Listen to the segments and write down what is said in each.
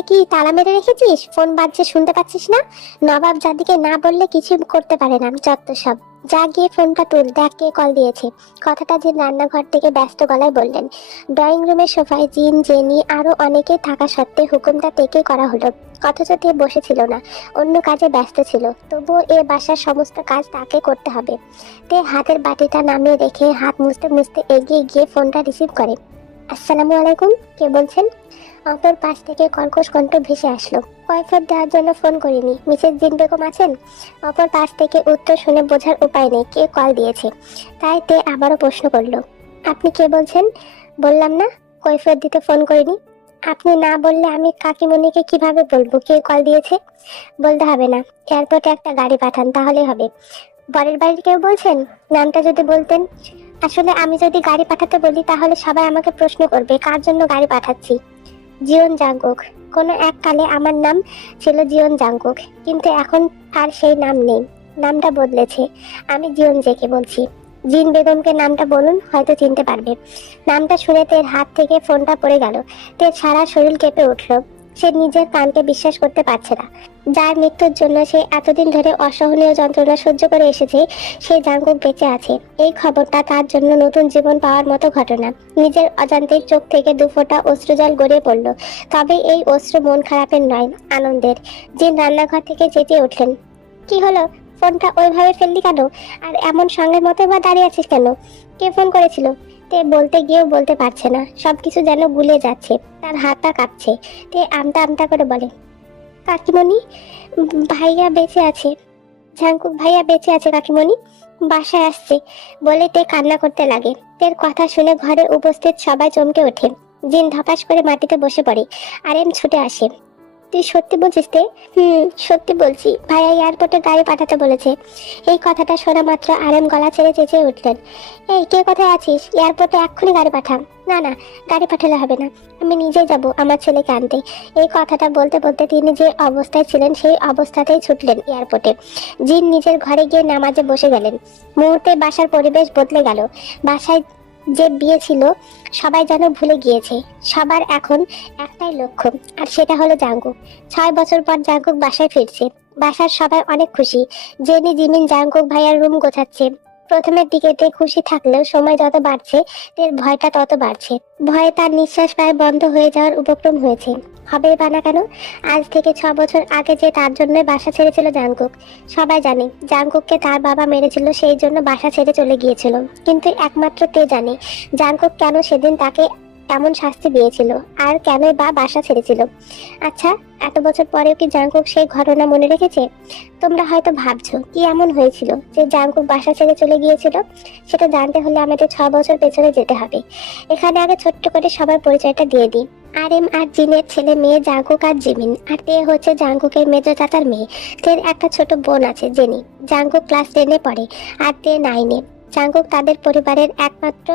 ফোনে কি তালা মেরে রেখেছিস? ফোন বাজছে, শুনতে পাচ্ছিস না? নবাব যাদিকে না বললে কিছু করতে পারে না, যত সব। যা গিয়ে ফোনটা তুল, দেখ কে কল দিয়েছে। কথাটা জিন রান্নাঘর থেকে ব্যস্ত গলায় বললেন। ড্রয়িং রুমের সোফায় জিন, জেনি, আরও অনেকে থাকা সত্ত্বে হুকুমটা তেকে করা হলো। অথচ তে বসেছিল না, অন্য কাজে ব্যস্ত ছিল। তবুও এ বাসার সমস্ত কাজ তাকে করতে হবে। তে হাতের বাটিটা নামিয়ে রেখে হাত মুছতে মুছতে এগিয়ে গিয়ে ফোনটা রিসিভ করে। আসসালামু আলাইকুম। কে বলছেন? অপর পাশ থেকে কর্কশ কণ্ঠ ভেসে আসলো। কয়ফত দেওয়ার জন্য ফোন করিনি। মিসেস জিন বেগম আছেন? অপর পাশ থেকে উত্তর শুনে বোঝার উপায় নেই। কে কল দিয়েছে? তাই তে আবারও প্রশ্ন করল। আপনি কে বলছেন? বললাম না কৈফিয়ত দিতে ফোন করিনি। আপনি না বললে আমি কাকিমণিকে কীভাবে বলব? কে কল দিয়েছে? বলতে হবে না। এয়ারপোর্টে একটা গাড়ি পাঠান, তাহলেই হবে। বরের বাড়ির কেউ বলছেন? নামটা যদি বলতেন। আসলে আমি যদি গাড়ি পাঠাতে বলি, তাহলে সবাই আমাকে প্রশ্ন করবে, কার জন্য গাড়ি পাঠাচ্ছি? জীবন জাঙ্কুক কোনো এক কালে আমার নাম ছিল জীবন জাঙ্কুক কিন্তু এখন আর সেই নাম নেই। নামটা বদলেছে। আমি জীবন জেকে বলছি। জিন বেগমকে নামটা বলুন, হয়তো চিনতে পারবে। নামটা শুনে তের হাত থেকে ফোনটা পড়ে গেল। তের সারা শরীর কেঁপে উঠল। সে নিজের কানকে বিশ্বাস করতে পারছে না। যার মৃত্যুর জন্য সে এতদিন ধরে অসহনীয় যন্ত্রণা সহ্য করে এসেছে, সে জাঙ্কুক বেঁচে আছে। এই খবরটা তার জন্য নতুন জীবন পাওয়ার মতো ঘটনা। নিজের অজান্তের চোখ থেকে দুফোঁটা অশ্রুজল গড়িয়ে পড়ল। তবে এই অশ্রু মন খারাপের নয়, আনন্দের। যে রান্নাঘর থেকে চেঁচিয়ে উঠলেন, কি হলো? ফোনটা ওইভাবে ফেললি কেন? আর এমন সঙ্গের মতো বা দাঁড়িয়ে আছিস কেন? কে ফোন করেছিল? তে বলতে গিয়েও বলতে পারছে না। সব কিছু যেন গুলে যাচ্ছে, তার হাতটা কাঁপছে। তে আমতা আমতা করে বলে, কাকিমণি, ভাইয়া বেঁচে আছে। ঝাঙ্কুক ভাইয়া বেঁচে আছে কাকিমণি, বাসায় আসছে। বলে তে কান্না করতে লাগে। তের কথা শুনে ঘরে উপস্থিত সবাই চমকে ওঠে। জিন ধপাস করে মাটিতে বসে পড়ে। আর এম ছুটে আসে। তুই সত্যি বলছিস তে? হুম, সত্যি বলছি। ভাইয়া এয়ারপোর্টে গাড়ি পাঠাতে বলেছে। এই কথাটা শোনা মাত্র আরেম গলা ছেড়ে চেঁচিয়ে উঠলেন। এই, কে কোথায় আছিস? এয়ারপোর্টে এক্ষুনি গাড়ি পাঠান না না, গাড়ি পাঠালে হবে না। আমি নিজেই যাব আমার ছেলেকে আনতে। এই কথাটা বলতে বলতে তিনি যে অবস্থায় ছিলেন, সেই অবস্থাতেই ছুটলেন এয়ারপোর্টে জিন নিজের ঘরে গিয়ে নামাজে বসে গেলেন। মুহূর্তে বাসার পরিবেশ বদলে গেল। বাসায় যে বিয়ে ছিল, সবাই যেন ভুলে গিয়েছে। সবার এখন একটাই লক্ষ্য, আর সেটা হলো জাঙ্গুক ছয় বছর পর জাঙ্গুক বাসায় ফিরছে। বাসার সবাই অনেক খুশি। জেনি, জিমিন জাঙ্গুক ভাইয়ার রুম গোছাচ্ছে। প্রথমের দিকে তে খুশি থাকলেও সময় যত বাড়ছে, তের ভয়টা তত বাড়ছে। ভয়ে তার নিঃশ্বাস প্রায় বন্ধ হয়ে যাওয়ার উপক্রম হয়েছে। হবে বা না কেন? আজ থেকে ছ বছর আগে যে তার জন্য বাসা ছেড়েছিল জাঙ্কুক সবাই জানে জাঙ্কুককে তার বাবা মেরেছিল, সেই জন্য বাসা ছেড়ে চলে গিয়েছিল। কিন্তু একমাত্র তে জানে জাঙ্কুক কেন সেদিন তাকে এমন শাস্তি দিয়েছিল আর কেন বা বাসা ছেড়েছিল। আচ্ছা এত বছর পরেও কি জাঙ্কুক সেই ঘটনা মনে রেখেছে? তোমরা হয়তো ভাবছ, কি এমন হয়েছিল যে জাঙ্কুক বাসা ছেড়ে চলে গিয়েছিল? সেটা জানতে হলে আমাদের ছ বছর পেছনে যেতে হবে। এখানে আগে ছোট্ট করে সবার পরিচয়টা দিয়ে দিই। আর এম আর জিনের ছেলে মেয়ে জাঙ্কুক আর জিমিন, আর তে হচ্ছে জাঙ্কুকের মেজো চাচার মেয়ে। তের একটা ছোট বোন আছে, জেনি। জাঙ্কুক ক্লাস টেনে পড়ে, আর তে নাইনে জাঙ্কুক তাদের পরিবারের একমাত্র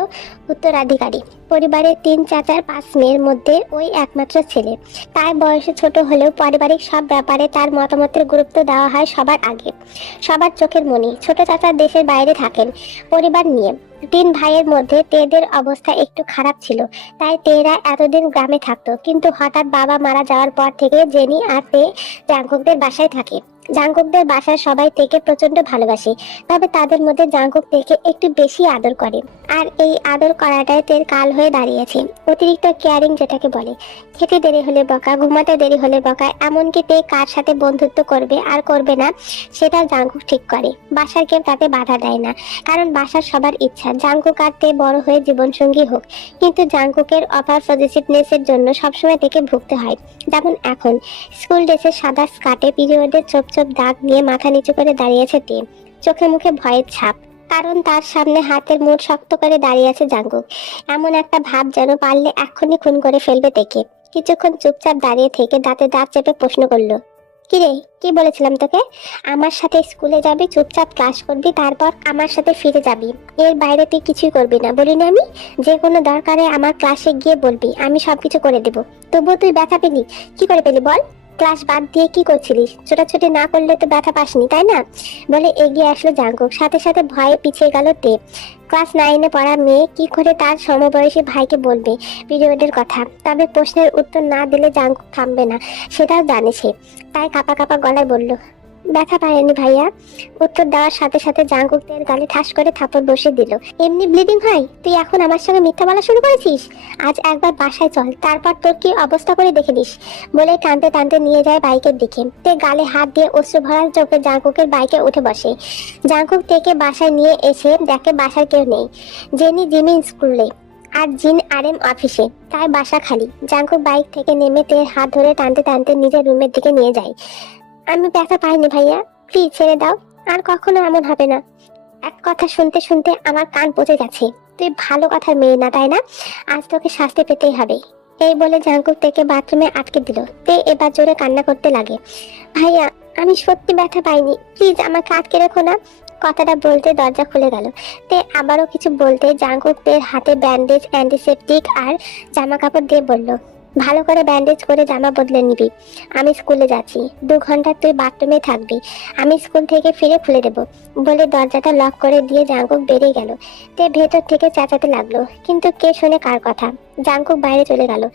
উত্তরাধিকারী। পরিবারের তিন চাচার পাঁচ মেয়ের মধ্যে ওই একমাত্র ছেলে। তার বয়সে ছোট হলেও পারিবারিক সব ব্যাপারে তার মতামতের গুরুত্ব দেওয়া হয় সবার আগে। সবার চোখের মনি। ছোট চাচা দেশের বাইরে থাকেন, পরিবার নিয়ে। তিন ভাইয়ের মধ্যে তেদের অবস্থা একটু খারাপ ছিল, তাই তেরা এতদিন গ্রামে থাকতো। কিন্তু হঠাৎ বাবা মারা যাওয়ার পর থেকে জেনি আর তে জাঙ্কুকদের বাসায় থাকে। জাঙ্কুকদের বাসার সবাই থেকে প্রচণ্ড ভালোবাসে, তবে তাদের মধ্যে জাঙ্কুক তেকে একটু বেশি আদর করে। আর এই আদর করাটাই তের কাল হয়ে দাঁড়িয়েছে। অতিরিক্ত কেয়ারিং যেটাকে বলে। খেতে দেরি হলে বকা, ঘুমাতে দেরি হলে বকা, এমনকি তে কার সাথে বন্ধুত্ব করবে আর করবে না সেটা জাঙ্কুক ঠিক করে। বাসার কেউ তাতে বাধা দেয় না, কারণ বাসার সবার ইচ্ছা জাঙ্কুক আর তে বড় হয়ে জীবনসঙ্গী হোক। কিন্তু জাঙ্কুকের অফার পজিটিভনেসের জন্য সবসময় থেকে ভুগতে হয়। যেমন এখন স্কুল ড্রেসের সাদা স্কার্টে পিরিয়ডের চোপ চোপ দাগ নিয়ে মাথা নিচু করে দাঁড়িয়েছে তে চোখে মুখে ভয়ের ছাপ। কারণ তার সামনে হাতের মুঠ শক্ত করে দাঁড়িয়ে আছে জাঙ্কুক এমন একটা ভাব যেন পারলে এক্ষুনি খুন করে ফেলবে তেকে কিছুক্ষণ চুপচাপ দাঁড়িয়ে থেকে দাঁতে দাঁত চেপে প্রশ্ন করল কিরে কি বলেছিলাম তোকে? আমার সাথে স্কুলে যাবি, চুপচাপ ক্লাস করবি, তারপর আমার সাথে ফিরে যাবি। এর বাইরে তুই কিছুই করবি না, বলিনি আমি? যে কোনো দরকারে আমার ক্লাসে গিয়ে বলবি, আমি সবকিছু করে দেব। তবুও তুই ব্যথা পেলি? কি করে পেলি বল? ক্লাস বাদ দিয়ে কি করছিলিস? ছোটাছুটি না করলে তো ব্যথা পাসনি, তাই না? বলে এগিয়ে আসলো জাঙ্কুক। সাথে সাথে ভয়ে পিছিয়ে গেল তে। ক্লাস নাইনে পড়া মেয়ে কি করে তার সমবয়সী ভাইকে বলবে? পিরিয়ডের কথা। তবে প্রশ্নের উত্তর না দিলে জাঙ্কুক থামবে না, সেটাও জানে সে। তাই কাপা কাপা গলায় বলল ব্যথা পায়নি ভাইয়া। উত্তর দেওয়ার সাথে সাথে জাঙ্কুক তের গালে ঠাস করে থাপড় বসে দিল। এমনি ব্লিডিং হয়? তুই এখন আমার সঙ্গে মিথ্যা বলা শুরু করেছিস? আজ একবার বাসায় চল, তারপর তোর কি অবস্থা করে দেখে দিস বলে টানতে টানতে নিয়ে যায় বাইকের দিকে। তে গালে হাত দিয়ে অশ্রু ভরা চোখে জাঙ্কুকের বাইকে উঠে বসে। জাঙ্কুক থেকে বাসায় নিয়ে এসে দেখে বাসায় কেউ নেই। জেনি জিমিন স্কুলে। আর জিন আর এম অফিসে। তাই বাসা খালি। জাঙ্কুক বাইক থেকে নেমে তের হাত ধরে টানতে টানতে নিজের রুমের দিকে নিয়ে যায়। আমি ব্যথা পাইনি ভাইয়া। প্লিজ ছেড়ে দাও। আর কখনো এমন হবে না। এক কথা শুনতে শুনতে আমার কান পচে গেছে। তুই ভালো কথার মেয়ে না, তাই না? আজ তোকে শাস্তি পেতেই হবে। এই বলে জাঙ্কুক থেকে বাথরুমে আটকে দিল। তে এবার জোরে কান্না করতে লাগে। ভাইয়া, আমি সত্যি ব্যথা পাইনি। প্লিজ আমাকে আটকে রেখো না। কথাটা বলতে দরজা খুলে গেল। তে আবারও কিছু বলতে জাঙ্কুক তের হাতে ব্যান্ডেজ অ্যান্টিসেপটিক আর জামা কাপড় দিয়ে বলল ভালো করে ব্যান্ডেজ করে জামা বদলে নিবি। আমি স্কুলে যাচ্ছি। দু ঘণ্টা তুই বাথরুমে থাকবি। আমি স্কুল থেকে ফিরে খুলে দেব। বলে দরজাটা লক করে দিয়ে জাঙ্কুক বেরিয়ে গেল। তে ভেতর থেকে চেঁচাতে লাগল। কিন্তু কে শোনে কার কথা? জাঙ্কুক বাইরে চলে গেল।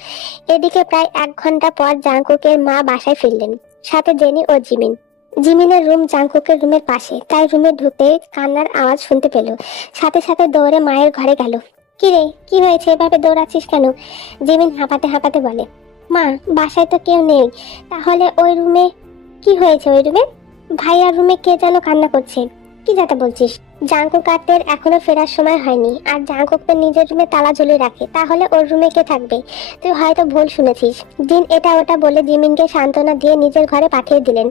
এদিকে প্রায় এক ঘণ্টা পর জাঙ্কুকের মা বাসায় ফিরলেন। সাথে জেনি ও জিমিন। জিমিনের রুম জাঙ্কুকের রুমের পাশে। তাই রুমে ঢুকতে কান্নার আওয়াজ শুনতে পেল। সাথে সাথে দৌড়ে মায়ের ঘরে গেল। কি রে কি হয়েছে? এভাবে দৌড়াচ্ছিস কেন? জিমিন হাঁপাতে হাঁপাতে বলে, মা, বাসায় তো কেউ নেই। তাহলে ওই রুমে কি হয়েছে? ওই রুমে? ভাইয়ার রুমে কে যেন কান্না করছে। কি যাতে বলছিস? জাঙ্কুক আত্মের এখনও ফেরার সময় হয়নি, আর জাঙ্কুক নিজের রুমে তালা ঝুলিয়ে রাখে, তাহলে ওর রুমে কে থাকবে? তুই হয়তো ভুল শুনেছিস। দিন এটা ওটা বলে জিমিনকে সান্ত্বনা দিয়ে নিজের ঘরে পাঠিয়ে দিলেন।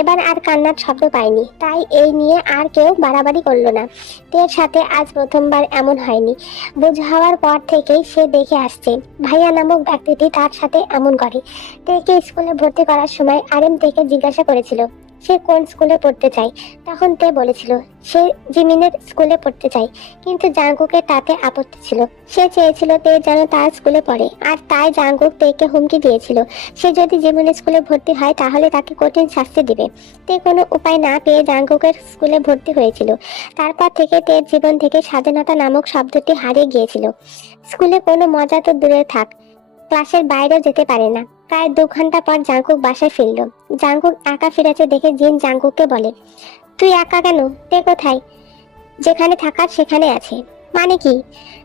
এবার আর কান্নার শব্দ পায়নি, তাই এই নিয়ে আর কেউ বাড়াবাড়ি করল না। তের সাথে আজ প্রথমবার এমন হয়নি। বুঝ হওয়ার পর থেকেই সে দেখে আসছে, ভাইয়া নামক ব্যক্তিটি তার সাথে এমন করে। তেকে স্কুলে ভর্তি করার সময় আরেম থেকে জিজ্ঞাসা করেছিল সে কোন স্কুলে পড়তে চায়? তখন তে বলেছিল, সে জিমিনের স্কুলে পড়তে চায়। কিন্তু জাঙ্কুকের তাতে আপত্তি ছিল। সে চেয়েছিল তে যেন তার স্কুলে পড়ে। আর তাই জাঙ্কুক তেকে হুমকি দিয়েছিল। সে যদি জিমিনের স্কুলে ভর্তি হয়, তাহলে তাকে কঠিন শাস্তি দিবে। তে কোনো উপায় না পেয়ে জাঙ্কুকের স্কুলে ভর্তি হয়েছিল। তারপর থেকে তের জীবন থেকে স্বাধীনতা নামক শব্দটি হারিয়ে গিয়েছিল। স্কুলে কোনো মজা তো দূরে থাক। ক্লাসের বাইরেও যেতে পারে না। প্রায় দু ঘণ্টা পর জাঙ্কুক বাসায় ফিরল। জাঙ্কুক একা ফিরেছে দেখে জিন জাঙ্কুককে বলে, তুই একা কেন? তে কোথায়? যেখানে থাকার সেখানে আছে। মানে কি?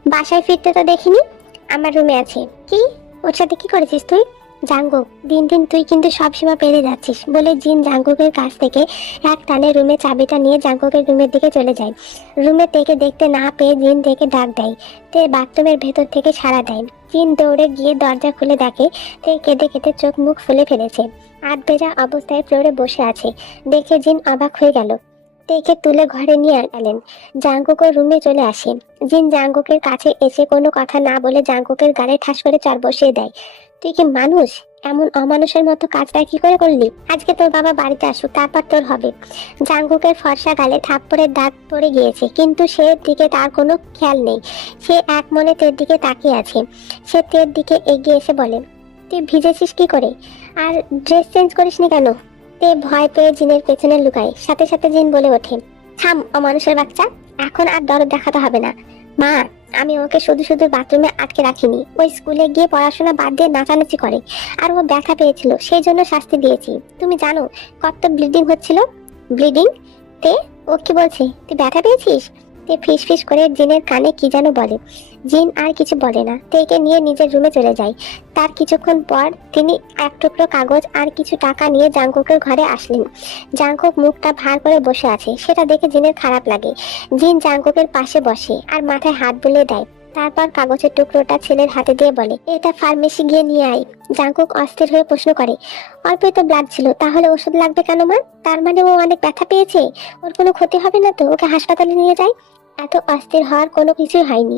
বাসায় ফিরতে তো দেখিনি, আমার রুমে আছে। কি? ওর সাথে কি করেছিস তুই? জাঙ্কুক দিন দিন তুই কিন্তু সব সীমা পেরে যাচ্ছিস বলে জিন জাঙ্কুকের কাছ থেকে এক টানে রুমে চাবিটা নিয়ে জাঙ্কুকের রুমের দিকে চলে যায়। রুমে থেকে দেখতে না পেয়ে জিন থেকে ডাক দেয়। তে বাথরুমের ভেতর থেকে সাড়া দেয়। জিন দৌড়ে গিয়ে দরজা খুলে দেখে তে কেঁদে কেটে চোখ মুখ ফুলে ফেলেছে। আধ ভেজা অবস্থায় ফ্লোরে বসে আছে। দেখে জিন অবাক হয়ে গেল। তেকে তুলে ঘরে নিয়ে গেলেন জাঙ্কুকের রুমে চলে আসে জিন জাঙ্কুকের কাছে এসে কোনো কথা না বলে জাঙ্কুকের গালে ঠাস করে চর বসিয়ে দেয়। তুই কি মানুষ? এমন অমানুষের মতো কাজটা কি করে করলি? আজকে তোর বাবা বাড়িতে আসুক, তারপর তোর হবে। জাঙ্কুকের ফর্সা গালে থাপ্পড়ের দাগ পড়ে গিয়েছে, কিন্তু সে দিকে তার কোনো খেয়াল নেই। সে এক মনে তের দিকে তাকিয়ে আছে। সে তের দিকে এগিয়ে এসে বলে, তুই ভিজেছিস কি করে? আর ড্রেস চেঞ্জ করিসনি কেন? তে ভয় পেয়ে জিনের পেছনে লুকায় সাথে সাথে জিন বলে ওঠে, থাম মানুষের বাচ্চা। এখন আর দরদ দেখাতে হবে না। মা, আমি ওকে শুধু শুধু বাথরুমে আটকে রাখিনি। ওই স্কুলে গিয়ে পড়াশোনা বাদ দিয়ে নাচানাচি করে। আর ও ব্যথা পেয়েছিল সেই জন্য শাস্তি দিয়েছি। তুমি জানো, কত ব্লিডিং হচ্ছিল? ব্লিডিং? তে, ও কি বলছে? তুই ব্যথা পেয়েছিস? ফিস ফিস করে জিনের কানে কি যেন বলে। জিন আর কিছু বলে না তেকে নিয়ে নিজের রুমে চলে যায়। তার কিছুক্ষণ পর তিনি এক টুকরো কাগজ আর কিছু টাকা নিয়ে জাঙ্কুকের ঘরে আসলেন। জাঙ্কুক মুখটা ভার করে বসে আছে, সেটা দেখে জিনের খারাপ লাগে। জিন জাঙ্কুকের পাশে বসে আর মাথায় হাত বুলিয়ে দেয়। তারপর কাগজের টুকরোটা ছেলের হাতে দিয়ে বলে, এটা ফার্মেসি গিয়ে নিয়ে আয়। জাঙ্কুক অস্থির হয়ে প্রশ্ন করে, অল্পই তো ব্লাড ছিল, তাহলে ওষুধ লাগবে কেন মা? তার মানে ও অনেক ব্যথা পেয়েছে? ওর কোনো ক্ষতি হবে না তো? ওকে হাসপাতালে নিয়ে যায়? এত অস্থির হওয়ার কোনো কিছুই হয়নি।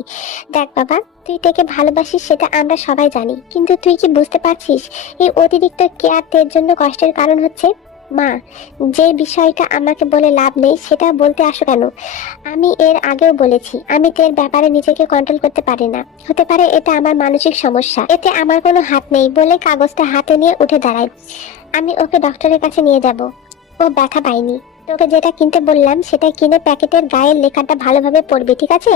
দেখ বাবা, তুই তাকে ভালোবাসিস সেটা আমরা সবাই জানি, কিন্তু তুই কি বুঝতে পারছিস এই অতিরিক্ত কেয়ার তোর জন্য কষ্টের কারণ হচ্ছে, মা, যে বিষয়টা আমাকে বলে লাভ নেই সেটা বলতে আসো কেন? আমি এর আগেও বলেছি, আমি তো এর ব্যাপারে নিজেকে কন্ট্রোল করতে পারি না। হতে পারে এটা আমার মানসিক সমস্যা। এতে আমার কোনো হাত নেই বলে কাগজটা হাতে নিয়ে উঠে দাঁড়ায়। আমি ওকে ডক্টরের কাছে নিয়ে যাব। ও ব্যথা পায়নি। তোকে যেটা কিনতে বললাম সেটা কিনে প্যাকেটের গায়ের লেখাটা ভালোভাবে পড়বি, ঠিক আছে?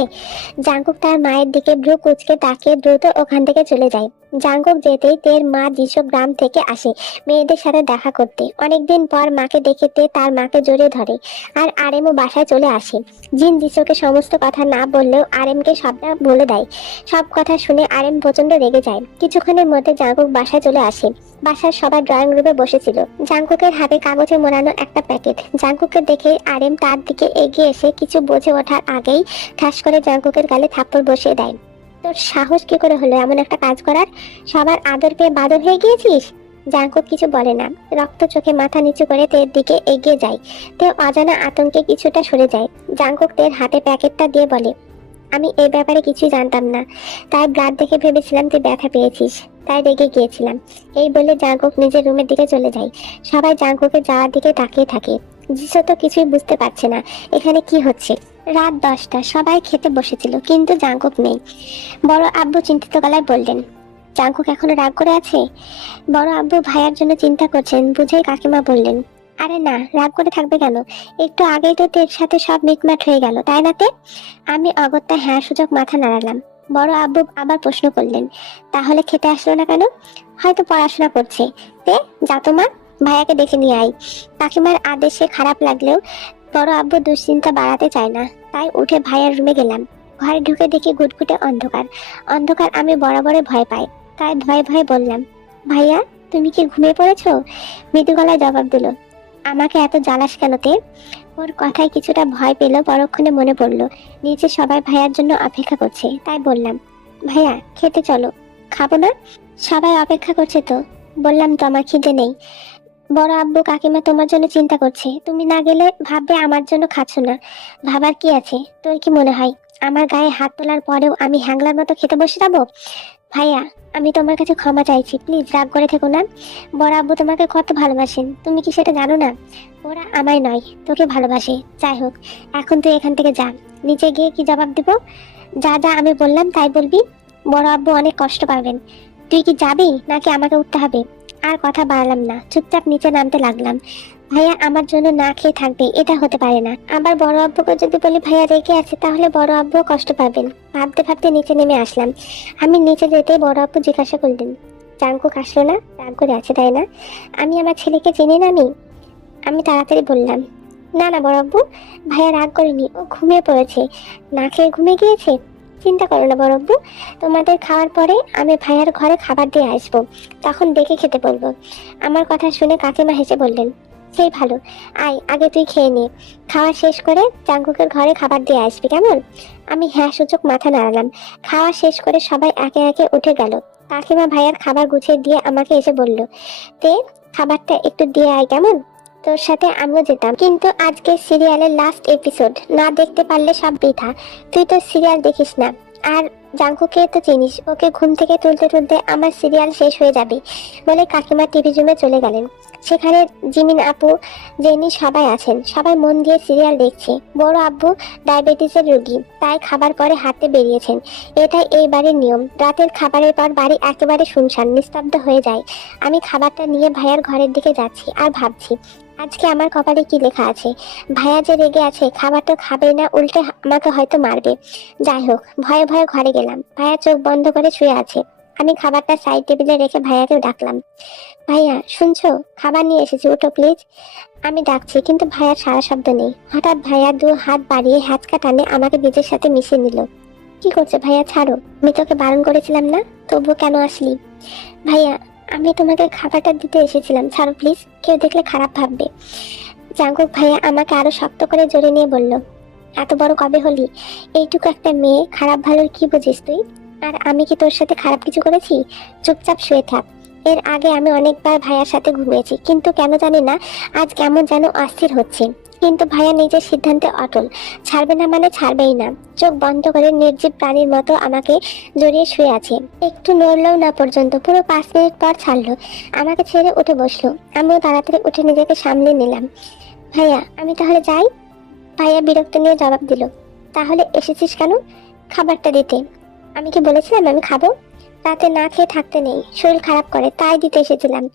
জাঙ্কুক তার মায়ের দিকে ভ্রু কুচকে তাকিয়ে দ্রুত ওখান থেকে চলে যায়। জাঙ্কুক যেতেই তের মা যিশু গ্রাম থেকে আসে মেয়েদের সাথে দেখা করতে। অনেকদিন পর মাকে দেখে তে তার মাকে জড়িয়ে ধরে আর আরেমও বাসায় চলে আসে। জিন যিশুকে সমস্ত কথা না বললেও আরেমকে সবটা বলে দেয়। সব কথা শুনে আরেম প্রচণ্ড রেগে যায়। কিছুক্ষণের মধ্যে জাঙ্কুক বাসায় চলে আসে। বাসার সবার ড্রয়িং রুমে বসেছিল। জাঙ্কুকের হাতে কাগজে মোড়ানো একটা প্যাকেট। জাঙ্কুকে দেখে আরেম তার দিকে এগিয়ে এসে কিছু বোঝে ওঠার আগেই ঠাস করে জাঙ্কুকের গালে থাপ্পড় বসিয়ে দেয়। তোর সাহস কি করে হলো এমন একটা কাজ করার? সবার আদর পেয়ে বাদর হয়ে গিয়েছিস? জাঙ্কুক কিছু বলে না। রক্ত চোখে মাথা নিচু করে তের দিকে এগিয়ে যায়। তে অজানা আতঙ্কে কিছুটা সরে যায়। জাঙ্কুক তের হাতে প্যাকেটটা দিয়ে বলে আমি এই ব্যাপারে কিছুই জানতাম না। তাই ব্লাড দেখে ভেবেছিলাম তুই ব্যথা পেয়েছিস। তাই রেগে গিয়েছিলাম। এই বলে জাঙ্কুক নিজের রুমের দিকে চলে যায়। সবাই জাঙ্কুকে যাওয়ার দিকে তাকিয়ে থাকে। জিসো তো কিছুই বুঝতে পারছে না, এখানে কি হচ্ছে? রাত দশটা, সবাই খেতে বসেছিল, কিন্তু জাঙ্কুক নেই। বড় আব্বু চিন্তিত গলায় বললেন, জাঙ্কুক এখনও রাগ করে আছে? বড় আব্বু ভাইয়ার জন্য চিন্তা করছেন, বুঝেই কাকিমা বললেন আরে না, রাগ করে থাকবে কেন? একটু আগেই তো তের সাথে সব মিটমাট হয়ে গেল, তাই না তে? আমি অগত্যা হ্যাঁ সুযোগ মাথা নাড়ালাম। বড় আব্বু আবার প্রশ্ন করলেন, তাহলে খেতে আসলো না কেন? হয়তো পড়াশোনা করছে। তে, যা তোমার ভাইয়াকে দেখে নিয়ে আই কাকিমার আদেশে খারাপ লাগলেও বড় আব্বু দুশ্চিন্তা বাড়াতে চায় না, তাই উঠে ভাইয়ার রুমে গেলাম। ঘরে ঢুকে দেখি গুটগুটে অন্ধকার। অন্ধকার আমি বরাবরে ভয় পাই, তাই ভয়ে ভয়ে বললাম, ভাইয়া, তুমি কি ঘুমিয়ে পড়েছো? মৃদু গলায় জবাব দিল আমাকে এত জ্বালাস কেন তে? ওর কথায় কিছুটা ভয় পেল পরক্ষণে মনে পড়ল, নিচে সবাই ভাইয়ার জন্য অপেক্ষা করছে। তাই বললাম, ভাইয়া, খেতে চলো। খাব না? সবাই অপেক্ষা করছে তো। বললাম, তো আমার খিদে নেই। বড় আব্বু কাকিমা তোমার জন্য চিন্তা করছে। তুমি না গেলে ভাববে আমার জন্য খাচ্ছ না। ভাবার কি আছে? তোর কি মনে হয়? আমার গায়ে হাত তোলার পরেও আমি হ্যাংলার মতো খেতে বসে যাব? ভাইয়া, আমি তোমার কাছে ক্ষমা চাইছি। প্লিজ রাগ করে থেকো না। বড় আব্বু তোমাকে কত ভালোবাসেন। তুমি কি সেটা জানো না? ওরা আমায় নয়, তোকে ভালোবাসে। যাই হোক, এখন তুই এখান থেকে যা। নিচে গিয়ে কি জবাব দিব? যা যা আমি বললাম তাই বলবি? বড় আব্বু অনেক কষ্ট পাবেন। তুই কি যাবি? নাকি আমাকে উঠতে হবে? আর কথা বাড়ালাম না। চুপচাপ নিচে নামতে লাগলাম। ভাইয়া আমার জন্য না খেয়ে থাকবে, এটা হতে পারে না। আবার বড় আব্বুকে যদি বলি, ভাইয়া রেগে আছে, তাহলে বড় আব্বু কষ্ট পাবেন। ভাবতে ভাবতে নিচে নেমে আসলাম। আমি নিচে যেতে বড় আব্বু জিজ্ঞাসা করলেন, জাঙ্কুক আসলো না? রাগ করে আছে, তাই না? আমি আমার ছেলেকে চিনি না, আমি আমি তাড়াতাড়ি বললাম, না না, বড় আব্বু, ভাইয়া রাগ করেনি, ও ঘুমিয়ে পড়েছে। না খেয়ে ঘুমিয়ে গিয়েছে? চিন্তা করো না, বড় আব্বু, তোমাদের খাওয়ার পরে আমি ভাইয়ার ঘরে খাবার দিয়ে আসব, তখন দেখে খেতে বলব। আমার কথা শুনে কাকিমা হেসে বললেন সেই ভালো। আয়, আগে তুই খেয়ে নে। খাওয়া শেষ করে জাঙ্কুকের ঘরে খাবার দিয়ে আসবি, কেমন? আমি হ্যাঁ সূচক মাথা নাড়ালাম। খাওয়া শেষ করে সবাই একে একে উঠে গেল। কাকিমা ভাইয়ার খাবার গুছিয়ে দিয়ে আমাকে এসে বলল, তে, খাবারটা একটু দিয়ে আয়, কেমন? তোর সাথে আমিও যেতাম। কিন্তু আজকে সিরিয়ালের লাস্ট এপিসোড না দেখতে পারলে সব বৃথা। তুই তো সিরিয়াল দেখিস না। আর জাঙ্কুকে তো চিনিস, ওকে ঘুম থেকে তুলতে তুলতে আমার সিরিয়াল শেষ হয়ে যাবে বলে কাকিমা টিভি জুমে চলে গেলেন। সেখানে জিমিন আপু, জেনি সবাই আছেন, সবাই মন দিয়ে সিরিয়াল দেখছে। বড় আব্বু ডায়াবেটিসের রোগী, তাই খাবার পরে হাতে বেরিয়েছেন। এটাই এই বাড়ির নিয়ম। রাতের খাবারের পর বাড়ি একেবারে শুনশান, নিস্তব্ধ হয়ে যায়। আমি খাবারটা নিয়ে ভাইয়ার ঘরের দিকে যাচ্ছি আর ভাবছি আজকে আমার কপালে কি লেখা আছে? ভাইয়া যে রেগে আছে, খাবার তো খাবে না, উল্টে আমাকে হয়তো মারবে। যাই হোক, ভয়ে ভয়ে ঘরে গেলাম। ভাইয়া চোখ বন্ধ করে শুয়ে আছে। আমি খাবারটা সাইড টেবিলে রেখে ভাইয়াকেও ডাকলাম। ভাইয়া, শুনছো? খাবার নিয়ে এসেছি, উঠো প্লিজ আমি ডাকছি, কিন্তু ভাইয়ার সারা শব্দ নেই। হঠাৎ ভাইয়া দু হাত বাড়িয়ে হ্যাচকা টানে আমাকে নিজের সাথে মিশিয়ে নিল। কি করছে ভাইয়া, ছাড়ো। আমি তোকে বারণ করেছিলাম না? তবু কেন আসলি? ভাইয়া আমি তোমাকে খাবারটা দিতে এসেছিলাম। ছাড়ো প্লিজ কেউ দেখলে খারাপ ভাববে। জাঙ্কুক ভাইয়া আমাকে আরও শক্ত করে জোরে নিয়ে বলল, এত বড় কবে হলি? এইটুকু একটা মেয়ে, খারাপ ভালোর কি বুঝিস তুই? আর আমি কি তোর সাথে খারাপ কিছু করেছি? চুপচাপ শুয়ে থাক। এর আগে আমি অনেকবার ভাইয়ার সাথে ঘুমিয়েছি, কিন্তু কেন জানি না আজ কেমন যেন অস্থির হচ্ছে। কিন্তু ভাইয়া নিজের সিদ্ধান্তে অটল। ছাড়বে না মানে ছাড়বেই না। চোখ বন্ধ করে নির্জীব প্রাণীর মতো আমাকে জড়িয়ে শুয়ে আছে। একটু নড়লেও না পর্যন্ত, পুরো পাঁচ মিনিট পর ছাড়লো। আমাকে ছেড়ে উঠে বসল। আমিও তাড়াতাড়ি উঠে নিজেকে সামলে নিলাম। ভাইয়া, আমি তাহলে যাই? ভাইয়া বিরক্ত নিয়ে জবাব দিল, তাহলে এসেছিস কেন? খাবারটা দিতে। আমি কি বলেছিলাম, আমি খাব? রাতে না খেয়ে থাকতে নেই। শরীর খারাপ করে, তাই দিতে এসেছিলাম।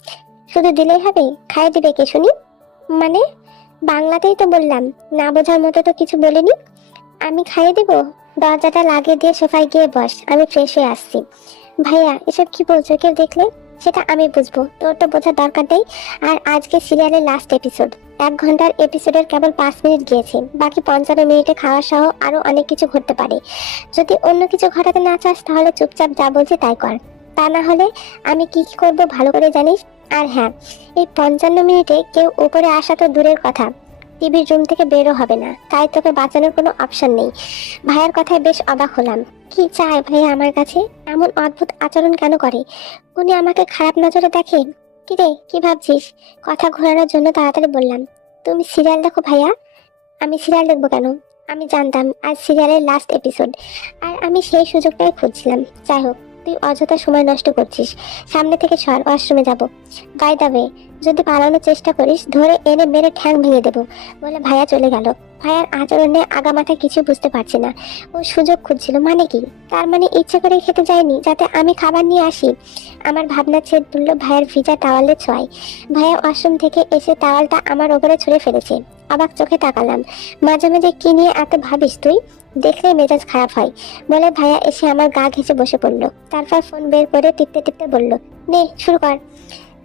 শুধু দিলেই হবে? খাইয়ে দিবে কে শুনি? মানে? বাংলাতেই তো বললাম, না বোঝার মতো তো কিছু বলিনি। আমি খাইয়ে দেবো? দরজাটা লাগিয়ে দিয়ে সোফায় গিয়ে বস, আমি ফ্রেশ হয়ে আসছি। ভাইয়া, এসব কি বলছো? কেউ দেখলে? সেটা আমি বুঝব, তোর তো বোঝার দরকার নেই। আর আজকে সিরিয়ালের লাস্ট এপিসোড এক ঘণ্টার এপিসোডের কেবল পাঁচ মিনিট গিয়েছে। বাকি পঞ্চান্ন মিনিটে খাওয়া সহ আরও অনেক কিছু ঘটতে পারে। যদি অন্য কিছু ঘটাতে না চাস, তাহলে চুপচাপ যা বলছি তাই কর। তা না হলে আমি কি কি করব ভালো করে জানিস? আর হ্যাঁ এই পঞ্চান্ন মিনিটে কেউ উপরে আসা তো দূরের কথা। টিভির রুম থেকে বেরো হবে না, তাই তোকে বাঁচানোর কোনো অপশন নেই। ভাইয়ার কথায় বেশ অবাক হলাম। কি চায় ভাইয়া আমার কাছে? এমন অদ্ভুত আচরণ কেন করে? উনি আমাকে খারাপ নজরে দেখে কি রে কি ভাবছিস? কথা ঘোরানোর জন্য তাড়াতাড়ি বললাম। তুমি সিরিয়াল দেখো ভাইয়া? আমি সিরিয়াল দেখব কেন? আমি জানতাম আজ সিরিয়ালের লাস্ট এপিসোড আর আমি সেই সুযোগটাই খুঁজছিলাম। যাই হোক তুই অযথা সময় নষ্ট করছিস। সামনে থেকে সর ওয়াশরুমে যাব। ওয়ে, যদি পালানোর চেষ্টা করিস, ধরে এনে মেরে ঠ্যাং ভেঙে দেবো, বলে ভাইয়া চলে গেল। ভাইয়ার আচরণে আগামাথায় কিছু বুঝতে পারছে না। ও সুযোগ খুঁজছিল মানে কি? তার মানে ইচ্ছে করে খেতে যায়নি, যাতে আমি খাবার নিয়ে আসি। আমার ভাবনা ছেদ বলল ভাইয়ের ভিজা টাওয়ালে ছোঁয়াই ভাইয়া ওয়াশরুম থেকে এসে টাওয়ালটা আমার ওপরে ছুঁড়ে ফেলেছে। অবাক চোখে তাকালাম। মাঝে মাঝে কি নিয়ে এত ভাবিস তুই? দেখলে মেজাজ খারাপ হয়। বলে ভাইয়া এসে আমার গা ঘেঁচে বসে পড়ল। তারপর ফোন বের করে টিপতে টিপতে বলল, নে, শুরু কর।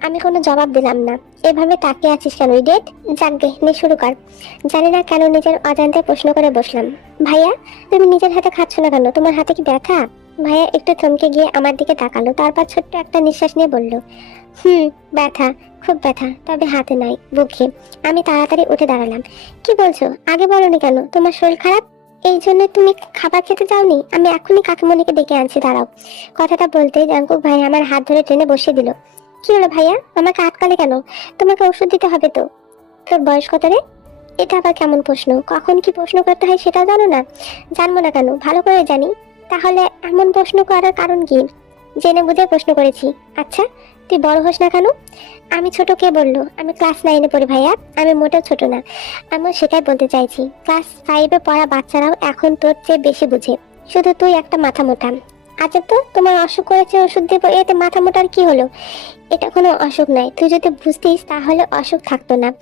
আমি কোনো জবাব দিলাম না। এভাবে তাকিয়ে আছিস কেন, ইডিয়েট? যাকগে নে, শুরু কর। জানি না কেন নিজের অজান্তে প্রশ্ন করে বসলাম। ভাইয়া, তুমি নিজের হাতে খাচ্ছ না কেন? তোমার হাতে কি ব্যথা? ভাইয়া একটু থমকে গিয়ে আমার দিকে তাকালো, তারপর ছোট্ট একটা নিঃশ্বাস নিয়ে বলল, হুম, ব্যথা, খুব ব্যথা, তবে হাতে নাই, বুকে। আমি তাড়াতাড়ি উঠে দাঁড়ালাম, কি বলছো? আগে বলনি কেন? তোমার শরীর খারাপ? এই জন্য তুমি খাবার খেতে যাওনি? আমি এখনই কাকিমণিকে ডেকে আনছি, দাঁড়াও। কথাটা বলতে জাঙ্কুক ভাই আমার হাত ধরে টেনে বসিয়ে দিল। কি হলো ভাইয়া? আমাকে আটকালে কেন? তোমাকে ওষুধ দিতে হবে তো। তোর বয়স কত রে? এটা আবার কেমন প্রশ্ন? কখন কি প্রশ্ন করতে হয় সেটা জানো না? জানব না কেন? ভালো করে জানি। তাহলে এমন প্রশ্ন করার কারণ কি? জেনে বুঝে প্রশ্ন করেছি। আচ্ছা তুই বড় হোস না কেন? আমি ছোট কে বলল? আমি ক্লাস নাইনে পড়ি ভাইয়া। আমি মোটেও ছোট না। আমি সেটাই বলতে চাইছি। ক্লাস ফাইভে পড়া বাচ্চারাও এখন তোর চেয়ে বেশি বুঝে। শুধু তুই একটা মাথা মোটা। আচ্ছা তো, তোমার অসুখ করেছে ওষুধ দেবো, এতে মাথা মোটার কি হলো? এটা কোনো অসুখ নয়। তুই যদি বুঝতিস, তাহলে অসুখ থাকতো না।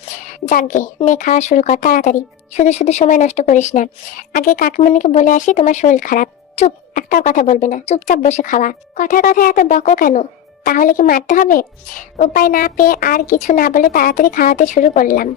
যাকগে নে, খাওয়া শুরু কর, তাড়াতাড়ি। শুধু শুধু সময় নষ্ট করিস না। আগে কাকিমণিকে বলে আসি, তোমার শরীর খারাপ। চুপ, একটাও কথা বলবে না। চুপচাপ বসে খাওয়া। কথায় কথায় এত বকো কেন? তাহলে কি মারতে হবে? উপায় না পেয়ে আর কিছু না বলে তাড়াতাড়ি খাওয়াতে শুরু করলাম।